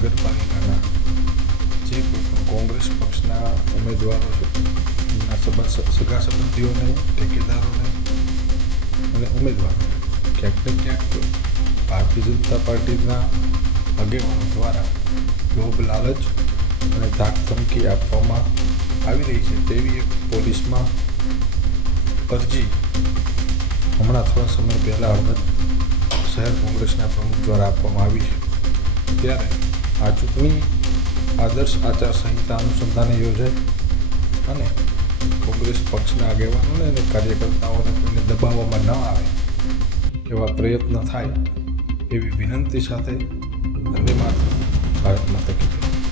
નગરપાલિકાના જે કોઈ પણ કોંગ્રેસ પક્ષના ઉમેદવારો છે એમના સગા સંબંધીઓને, ઠેકેદારોને અને ઉમેદવારો ક્યાંક ને ક્યાંક ભારતીય જનતા પાર્ટીના આગેવાનો દ્વારા લોભ લાલચ અને ધાક ધમકી આપવામાં આવી રહી છે તેવી એક પોલીસમાં અરજી હમણાં થોડા સમય પહેલાં હળવદ શહેર કોંગ્રેસના પ્રમુખ દ્વારા આપવામાં આવી છે. ત્યારે આ ચૂંટણી આદર્શ આચારસંહિતા અનુસંધાને યોજાય અને કોંગ્રેસ પક્ષના આગેવાનોને અને કાર્યકર્તાઓને કોઈને દબાવવામાં ન આવે એવા પ્રયત્ન થાય એવી વિનંતી સાથે વંદે માતરમ.